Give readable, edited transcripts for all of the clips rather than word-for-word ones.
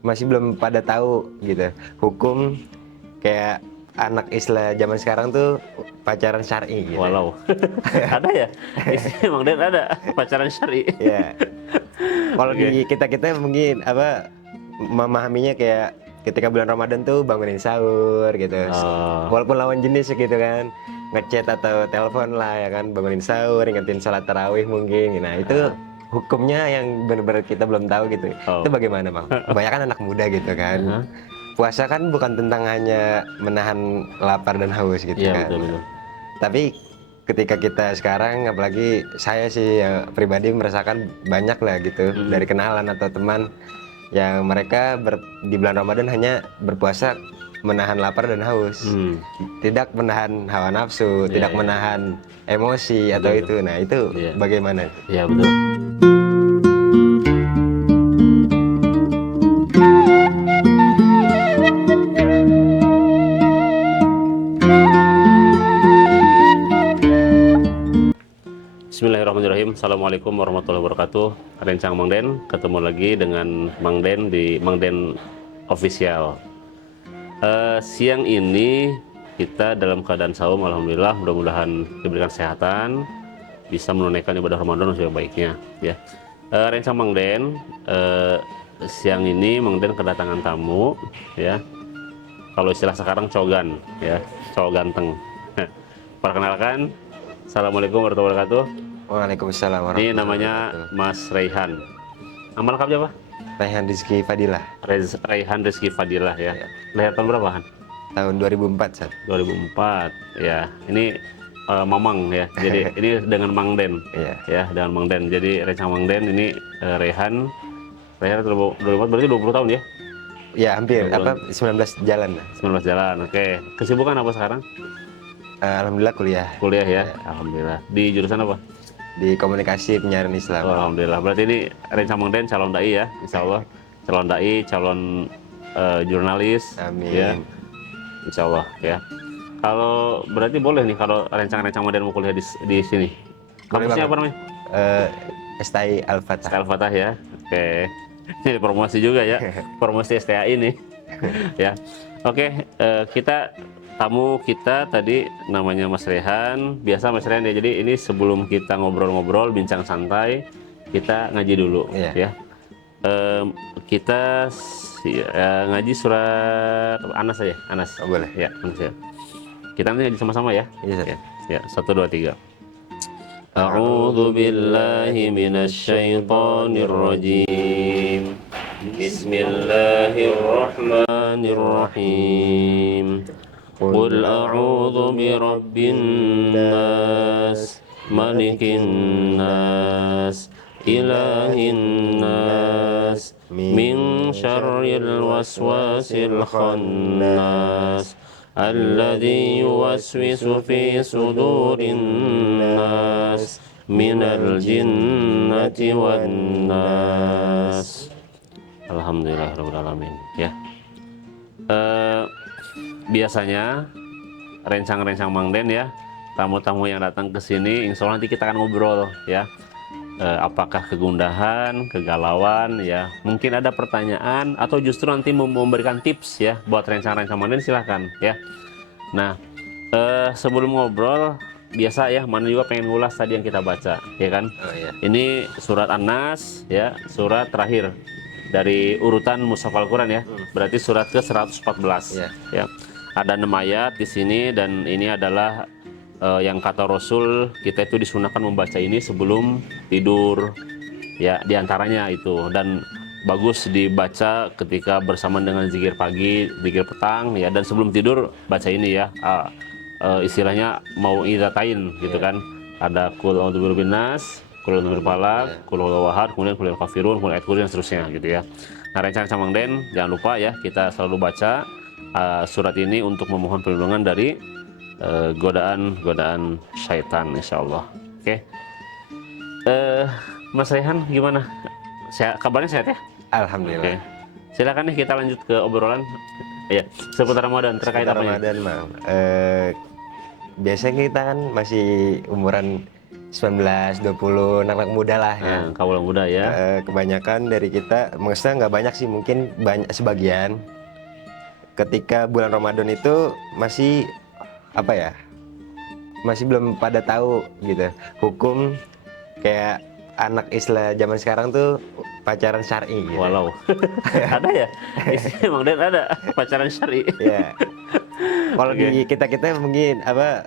masih belum pada tahu gitu. Hukum kayak anak istilah zaman sekarang tuh pacaran syar'i gitu. Walau ada ya, istilah Mang Den ada pacaran syar'i. Ya, kalau Oke. di kita mungkin apa memahaminya kayak ketika bulan Ramadan tuh bangunin sahur gitu. Oh, Walaupun lawan jenis gitu kan, ngechat atau telepon lah ya kan, bangunin sahur, ingetin sholat tarawih mungkin. Nah itu hukumnya yang benar-benar kita belum tahu gitu. Itu oh, bagaimana bang? Kebanyakan anak muda gitu kan. aha. Puasa kan bukan tentang hanya menahan lapar dan haus gitu Iya kan. betul betul. Tapi ketika kita sekarang, apalagi saya sih pribadi merasakan banyak lah gitu dari Mm-mm. kenalan atau teman yang mereka di bulan Ramadan hanya berpuasa menahan lapar dan haus, Hmm. tidak menahan hawa nafsu, Iya tidak iya menahan emosi betul atau betul. itu. Nah itu Iya bagaimana? iya betul. Bismillahirrahmanirrahim. Assalamualaikum warahmatullahi wabarakatuh. Rencang Mang Den, ketemu lagi dengan Mang Den di Mang Den Official. Siang ini kita dalam keadaan saum, alhamdulillah, mudah-mudahan diberikan kesehatan, bisa menunaikan ibadah Ramadan sebaik-baiknya. Ya, Rencang Mang Den, siang ini Mang Den kedatangan tamu, ya. Kalau istilah sekarang cogan, ya, cowok ganteng. Perkenalkan, Assalamualaikum warahmatullahi wabarakatuh. Waalaikumsalam Ini warahmatullahi namanya wabarakatuh. Mas Raihan. Nama lengkapnya apa? Raihan Rizky Fadilah. Raihan Rizky Fadilah ya. Ya, Lahir tahun berapa Han? tahun 2004 Sat. 2004. Ya, ini Mamang ya. Jadi ini dengan Mang Den. Iya. Ya, dengan Mang Den. Jadi Rencang Mang Den ini Raihan. Raihan 2004 berarti 20 tahun ya? Ya hampir 20 apa 19 jalan lah. 19 jalan. Oke. Kesibukan apa sekarang? Alhamdulillah kuliah Kuliah ya. Ya, Alhamdulillah. Di jurusan apa? di komunikasi penyiaran Islam. Oh, alhamdulillah. Berarti ini Rencang Mang Den calon dai ya, insya Allah. Calon dai, calon jurnalis, ya, Amin. insya Allah ya. Kalau berarti boleh nih kalau rencang-rencang Mang Den mau kuliah di sini. Boleh Kampusnya banget. apa namanya? Eh, STI Al-Fatah. STL Fatah ya. Oke. Ini promosi juga ya. Promosi STAI ini. Ya. Oke, kita tamu kita tadi namanya Mas Rehan. Biasa Mas Rehan ya. Jadi ini sebelum kita ngobrol-ngobrol, bincang santai, kita ngaji dulu Iya. ya. Kita ngaji surat Anas saja. Anas. Oh, boleh. Ya, Anas ya. Kita nanti ngaji sama-sama ya. Iya, Sat. Ya, ya. 1, 2, 3. A'udzu billahi minasy syaithanir rajim. Bismillahirrahmanirrahim. Qul a'udzu birabbin nas, malikin nas, ilahin nas, min syarril waswasil khannas, alladzi yuwaswisu fi sudurin nas, minal jinnati wan nas. Alhamdulillahirabbil alamin ya. Biasanya rencang-rencang Mang Den ya, tamu-tamu yang datang ke sini insya Allah nanti kita akan ngobrol ya. Apakah kegundahan, kegalauan ya, mungkin ada pertanyaan atau justru nanti memberikan tips ya buat rencang-rencang Mang Den, silahkan ya. Nah, sebelum ngobrol biasa ya, mana juga pengen ngulas tadi yang kita baca ya kan. Oh iya. Ini surat An-Nas ya, surat terakhir dari urutan Mushaf Al-Quran ya. Berarti surat ke 114 Iya. ya. Ada 6 ayat di sini dan ini adalah yang kata Rasul kita itu disunahkan membaca ini sebelum tidur ya, diantaranya itu. Dan bagus dibaca ketika bersamaan dengan zikir pagi, zikir petang ya, dan sebelum tidur baca ini ya. Istilahnya mau idatain gitu kan. Ada qul a'udzu birabbin nas, qul a'udzu birabbil falaq, qul huwallahu ahad, kemudian qul huwal kafirun, qul ayat kursi dan seterusnya gitu ya. Nah, rencana Mang Den jangan lupa ya, kita selalu baca surat ini untuk memohon perlindungan dari godaan-godaan syaitan insyaallah. Oke. Mas Rehan gimana? Kabarnya sehat ya? Alhamdulillah. Oke. Silakan nih kita lanjut ke obrolan. Ya, seputar Ramadan terkait Seputar apa ya? Ramadan, Bang. Biasanya kita kan masih umuran 19, 20 anak-anak muda lah ya. Kaula muda ya. Kebanyakan dari kita, maksudnya nggak banyak sih, mungkin banyak sebagian. Ketika bulan Ramadan itu masih apa ya? Masih belum pada tahu gitu hukum kayak anak Islam zaman sekarang tuh pacaran syar'i gitu. Walau ada ya, istilah Mang Den ada pacaran syar'i. Ya. Kalau di kita mungkin apa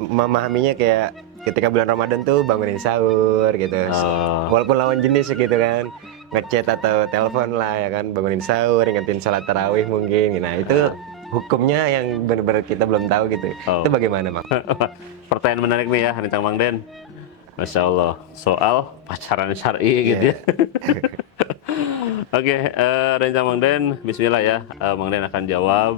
memahaminya kayak ketika bulan Ramadan tuh bangunin sahur gitu. Walaupun lawan jenis gitu kan, ngechat atau telepon lah ya kan, bangunin sahur, ingetin sholat tarawih mungkin. Nah itu hukumnya yang benar-benar kita belum tahu gitu. Itu bagaimana, Mak? Pertanyaan menarik nih ya, Rencang Mang Den. Masya Allah, soal pacaran syar'i gitu ya. Oke, Rencang Mang Den, Bismillah ya. Mang Den akan jawab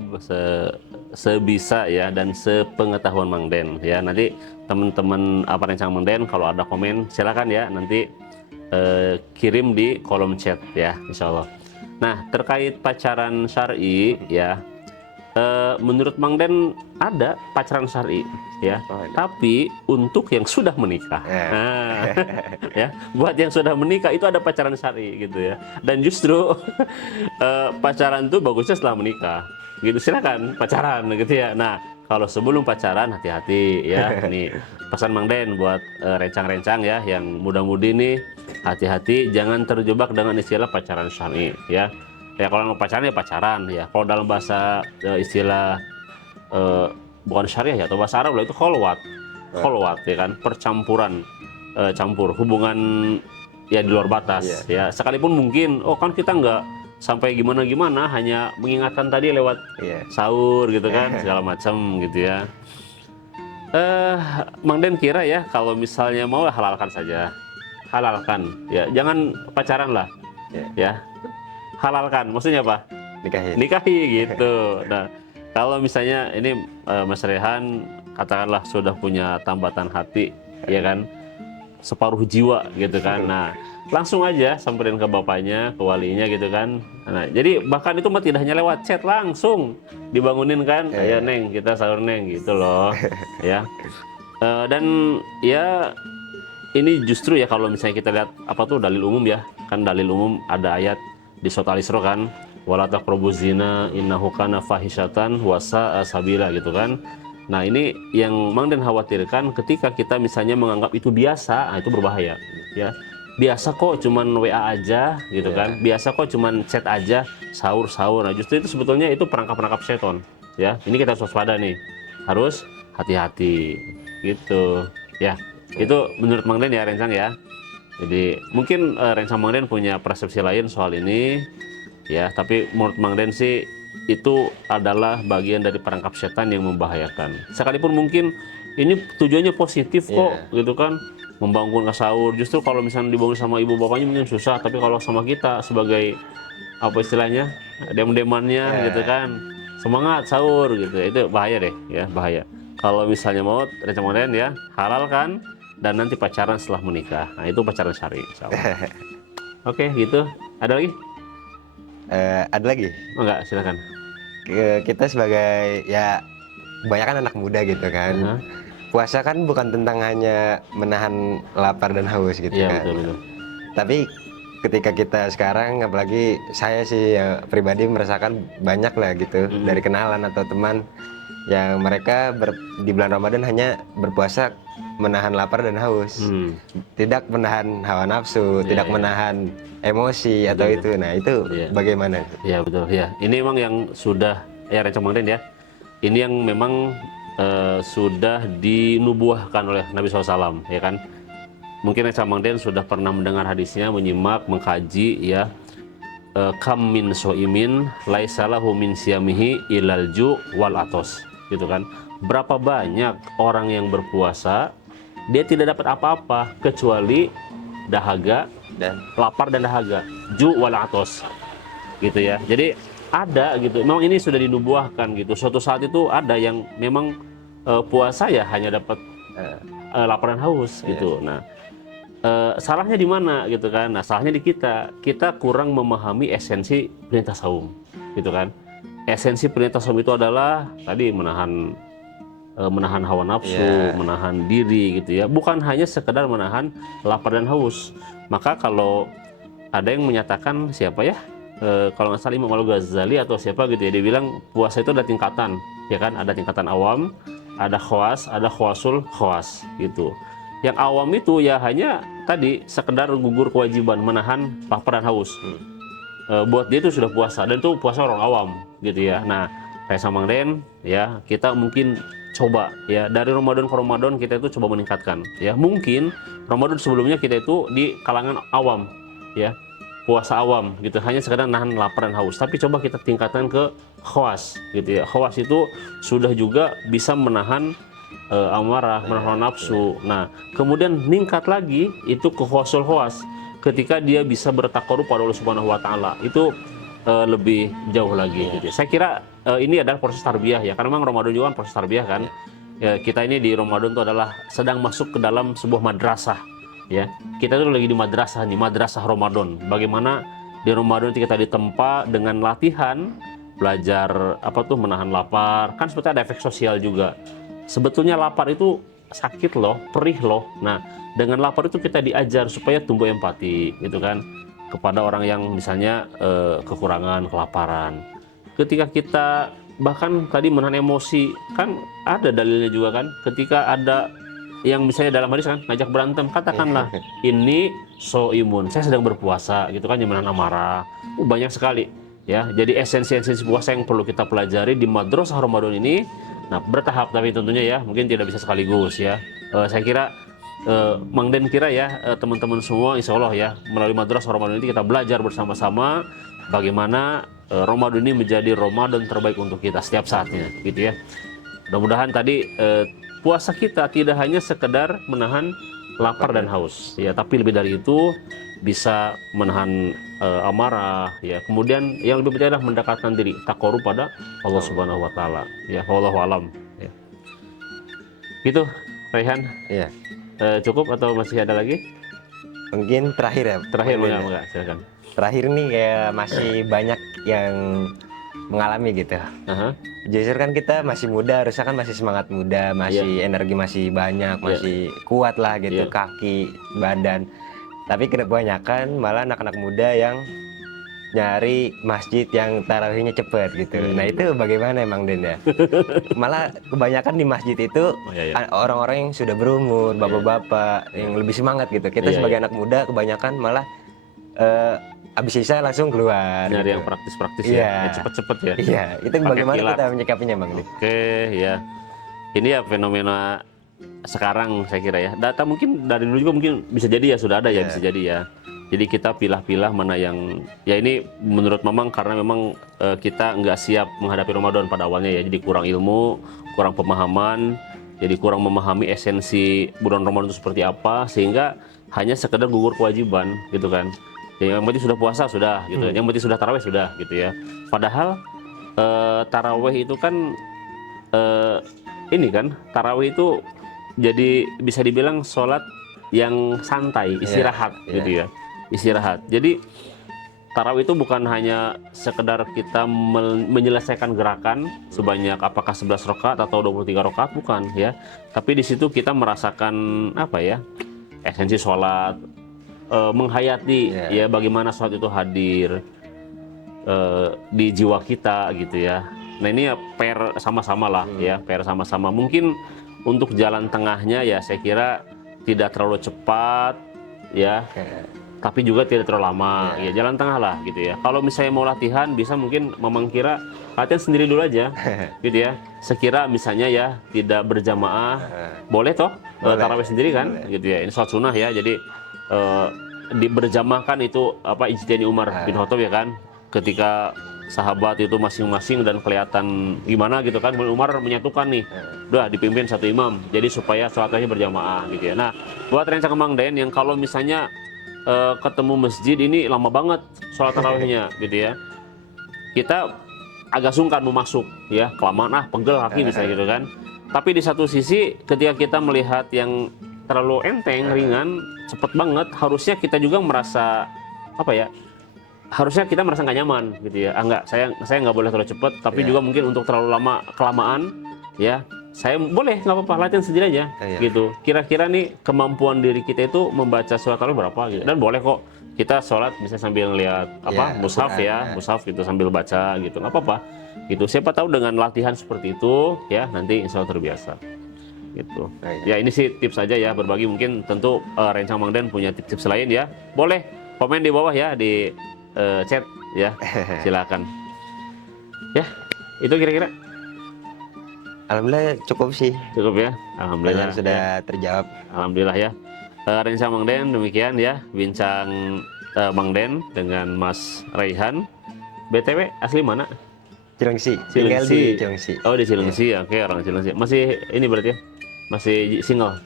sebisa ya dan sepengetahuan Mang Den ya. Nanti teman-teman apa Rencang Mang Den kalau ada komen silakan ya, nanti kirim di kolom chat ya, Insya Allah. Nah, terkait pacaran syar'i ya, menurut Mang Den ada pacaran syar'i ya, tapi untuk yang sudah menikah. Nah, ya, buat yang sudah menikah itu ada pacaran syar'i gitu ya. Dan justru pacaran tuh bagusnya setelah menikah. Gitu, silakan pacaran gitu ya. Nah, kalau sebelum pacaran hati-hati ya. Ini pesan Mang Den buat rencang-rencang ya yang muda-mudi nih, hati-hati jangan terjebak dengan istilah pacaran syar'i ya. Ya kalau mau pacaran ya pacaran ya. Kalau dalam bahasa istilah bukan syariah ya atau bahasa Arab lah itu kholwat ya kan, percampuran, campur hubungan ya di luar batas ya. Sekalipun mungkin kan kita nggak sampai gimana-gimana, hanya mengingatkan tadi lewat sahur gitu kan, segala macam gitu ya. Mang Den kira ya kalau misalnya mau halalkan saja, halalkan ya, jangan pacaran lah ya, halalkan maksudnya apa, nikahi gitu. Nah, kalau misalnya ini Mas Rehan katakanlah sudah punya tambatan hati ya kan, separuh jiwa gitu kan, nah langsung aja samperin ke bapaknya, ke walinya gitu kan. Nah, jadi bahkan itu mah tidak hanya lewat chat, langsung dibangunin kan, ya Neng kita sahur Neng gitu loh ya. Dan ya ini justru ya kalau misalnya kita lihat apa tuh dalil umum ya kan, dalil umum ada ayat di surat Al-Isra kan, wala taqrabuz zina innahu kana fahisyatan wa sa'a sabila gitu kan. Nah, ini yang Mang Den khawatirkan ketika kita misalnya menganggap itu biasa, itu berbahaya ya. Biasa kok cuman WA aja gitu kan, biasa kok cuman chat aja, sahur. Nah, justru itu sebetulnya itu perangkap-perangkap seton ya. Ini kita harus waspada nih, harus hati-hati gitu ya. Itu menurut Mang Den ya, Rencang ya. Jadi mungkin Rencang Mang Den punya persepsi lain soal ini ya, tapi menurut Mang Den sih itu adalah bagian dari perangkap setan yang membahayakan. Sekalipun mungkin ini tujuannya positif kok gitu kan, membangun sahur. Justru kalau misalnya dibangun sama ibu bapaknya mungkin susah, tapi kalau sama kita sebagai apa istilahnya, dem-demannya gitu kan, semangat sahur gitu, itu bahaya deh ya, bahaya. Kalau misalnya mau Rencang Mang Den ya, halalkan dan nanti pacaran setelah menikah. Nah, itu pacaran syar'i insyaallah. Oke, gitu. Ada lagi? Ada lagi? Oh enggak, silakan. Kita sebagai ya kebanyakan anak muda gitu kan, puasa kan bukan tentang hanya menahan lapar dan haus gitu kan. Betul. Tapi ketika kita sekarang, apalagi saya sih ya, pribadi merasakan banyak lah gitu dari kenalan atau teman yang mereka di bulan Ramadan hanya berpuasa menahan lapar dan haus, tidak menahan hawa nafsu, tidak menahan emosi atau itu. Nah, itu bagaimana? Ya betul ya. Ini memang yang sudah ya Rencang Mang Den ya. Ini yang memang sudah dinubuahkan oleh Nabi SAW ya kan. Mungkin Rencang Mang Den sudah pernah mendengar hadisnya, menyimak, mengkaji ya. Kam min soimin laisalahu min siyamihi ilal ju' wal atos gitu kan. Berapa banyak orang yang berpuasa dia tidak dapat apa-apa kecuali dahaga dan lapar dan dahaga, ju' wal atos gitu ya. Jadi ada gitu, memang ini sudah dinubuahkan gitu. Suatu saat itu ada yang memang puasa ya hanya dapat lapar dan haus gitu. Nah, salahnya di mana gitu kan? Nah, salahnya di kita kurang memahami esensi perintah saum gitu kan. Esensi perintah saum itu adalah tadi menahan menahan hawa nafsu, Iya. menahan diri gitu ya. Bukan hanya sekedar menahan lapar dan haus. Maka kalau ada yang menyatakan siapa ya? Kalau nggak salah Imam Al-Ghazali atau siapa gitu ya, dia bilang puasa itu ada tingkatan, ya kan? Ada tingkatan awam, ada khawas, ada khawasul khawas gitu. Yang awam itu ya hanya tadi sekedar gugur kewajiban menahan lapar dan haus. Buat dia itu sudah puasa, dan itu puasa orang awam gitu ya. Nah, kayak sama Den ya, kita mungkin coba ya dari Ramadan ke Ramadan kita itu coba meningkatkan ya. Mungkin Ramadan sebelumnya kita itu di kalangan awam ya, puasa awam gitu, hanya sekedar nahan lapar dan haus. Tapi coba kita tingkatkan ke khawas gitu ya. Khawas itu sudah juga bisa menahan amarah, menahan nafsu. Nah, kemudian meningkat lagi itu ke khawasul khawas, ketika dia bisa bertakarub pada Allah Subhanahu wa taala. Itu lebih jauh lagi gitu ya. Saya kira ini adalah proses tarbiyah ya, karena memang Ramadan juga kan proses tarbiyah kan. Ya, kita ini di Ramadan itu adalah sedang masuk ke dalam sebuah madrasah ya. Kita tuh lagi di madrasah nih, madrasah Ramadan. Bagaimana di Ramadan itu kita ditempa dengan latihan belajar apa tuh, menahan lapar. Kan sebetulnya ada efek sosial juga. Sebetulnya lapar itu sakit loh, perih loh. Nah, dengan lapar itu kita diajar supaya tumbuh empati gitu kan, kepada orang yang misalnya kekurangan, kelaparan. Ketika kita bahkan tadi menahan emosi, kan ada dalilnya juga kan, ketika ada yang misalnya dalam hadis kan ngajak berantem, katakanlah ini imun, saya sedang berpuasa gitu kan, yang menahan amarah. Banyak sekali ya. Jadi esensi-esensi puasa yang perlu kita pelajari di madrasah Ramadan ini. Nah, bertahap tapi tentunya ya, mungkin tidak bisa sekaligus ya. Saya kira Mang Den kira ya, teman-teman semua insya Allah ya, melalui madrasah Ramadan ini kita belajar bersama-sama bagaimana Ramadan ini menjadi Ramadan terbaik untuk kita setiap saatnya gitu ya. Mudah-mudahan tadi puasa kita tidak hanya sekedar menahan lapar dan haus ya, tapi lebih dari itu bisa menahan amarah ya. Kemudian yang lebih penting adalah mendekatkan diri takarub pada Allah Subhanahu wa taala ya. Wallahu alam ya. Gitu Raihan. Iya. Cukup atau masih ada lagi? Mungkin terakhir ya. Terakhir Bang Den, ya. enggak, silakan. Terakhir nih kayak masih banyak yang mengalami gitu. Aha. Justru kan kita masih muda, harusnya kan masih semangat muda, masih energi masih banyak, masih kuat lah gitu, kaki, badan. Tapi kebanyakan malah anak-anak muda yang nyari masjid yang tarawihnya cepet gitu. Nah itu bagaimana emang Den ya? Malah kebanyakan di masjid itu orang-orang yang sudah berumur, bapak-bapak yang lebih semangat gitu. Kita sebagai anak muda kebanyakan malah abis sisa langsung keluar. Nyari gitu. yang praktis-praktis ya, cepet-cepet ya. Iya, itu bagaimana kita menyikapinya Bang Den? Oke ya. Ini ya fenomena sekarang saya kira ya. Data mungkin dari dulu juga mungkin bisa jadi ya, sudah ada ya, bisa jadi ya. Jadi kita pilah-pilah mana yang ya, ini menurut Mamang karena memang kita nggak siap menghadapi Ramadan pada awalnya ya. Jadi kurang ilmu, kurang pemahaman, jadi kurang memahami esensi bulan Ramadan itu seperti apa, sehingga hanya sekedar gugur kewajiban gitu kan. Ya, yang penting sudah puasa sudah gitu, yang penting sudah tarawih sudah gitu ya. Padahal tarawih itu kan ini kan, tarawih itu jadi bisa dibilang sholat yang santai, istirahat gitu ya. Istirahat. Jadi tarawih itu bukan hanya sekedar kita menyelesaikan gerakan sebanyak apakah 11 rakaat atau 23 rakaat, bukan ya. Tapi di situ kita merasakan apa ya? Esensi sholat, menghayati ya bagaimana sholat itu hadir di jiwa kita gitu ya. Nah, ini ya pair sama-sama lah ya, pair sama-sama. Mungkin untuk jalan tengahnya ya saya kira tidak terlalu cepat ya. Tapi juga tidak terlalu lama, ya jalan tengah lah gitu ya. Kalau misalnya mau latihan, bisa mungkin Mamang kira latihan sendiri dulu aja, gitu ya. Sekira misalnya ya tidak berjamaah, boleh toh tarawih sendiri kan, gitu ya. Ini sholat sunnah ya, jadi berjamaahkan itu apa ijtihad Umar bin Khattab ya kan, ketika sahabat itu masing-masing dan kelihatan gimana gitu kan, Umar menyatukan nih, udah dipimpin satu imam, jadi supaya sholatnya berjamaah gitu ya. Nah, buat rencana Mang Den yang kalau misalnya ketemu masjid ini lama banget sholat tarawihnya gitu ya, kita agak sungkan mau masuk ya, kelamaan pegel kaki misalnya gitu kan. Tapi di satu sisi ketika kita melihat yang terlalu enteng, ringan, cepet banget, harusnya kita juga merasa apa ya, harusnya kita merasa nggak nyaman gitu ya. Enggak, saya nggak boleh terlalu cepet, tapi juga mungkin untuk terlalu lama kelamaan ya, saya boleh nggak apa-apa latihan sendiri aja Iya. gitu. Kira-kira nih kemampuan diri kita itu membaca surat Al-Baqarah berapa gitu. Dan boleh kok kita sholat bisa sambil lihat apa Iya, mushaf Al-Quran, ya, ya. mushaf gitu sambil baca gitu, nggak apa-apa gitu. Siapa tahu dengan latihan seperti itu ya nanti insya Allah terbiasa gitu. Iya. Ya ini sih tips aja ya berbagi, mungkin tentu Rencang Mangden punya tips-tips lain ya. Boleh komen di bawah ya di chat ya. Silakan. Ya, itu kira-kira Alhamdulillah cukup sih. cukup ya. Alhamdulillah Banyak sudah ya. terjawab. Alhamdulillah ya. Rencang Mangden demikian ya bincang Mangden dengan Mas Raihan. BTW asli mana? Cilengsi. Tinggal di Cilengsi. Cilengsi. Oh di Cilengsi, oke orang Cilengsi. Masih ini berarti ya? Masih single?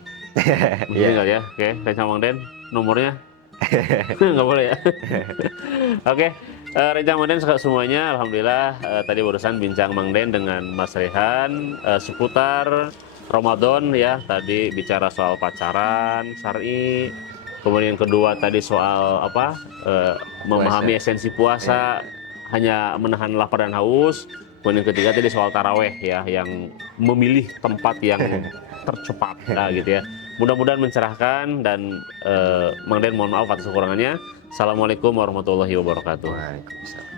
Masih Iya. single ya? Oke, Rencang Mangden nomornya? Nggak boleh ya? Oke, Rencang Mangden semuanya, Alhamdulillah tadi barusan bincang Mangden dengan Mas Rehan seputar Ramadan ya. Tadi bicara soal pacaran, syar'i. Kemudian kedua tadi soal apa? Memahami esensi puasa, hanya menahan lapar dan haus. Kemudian ketiga tadi soal taraweh ya, yang memilih tempat yang tercepat nah, gitu ya. Mudah-mudahan mencerahkan dan Mang Den mohon maaf atas kekurangannya. Assalamualaikum warahmatullahi wabarakatuh. Waalaikumsalam.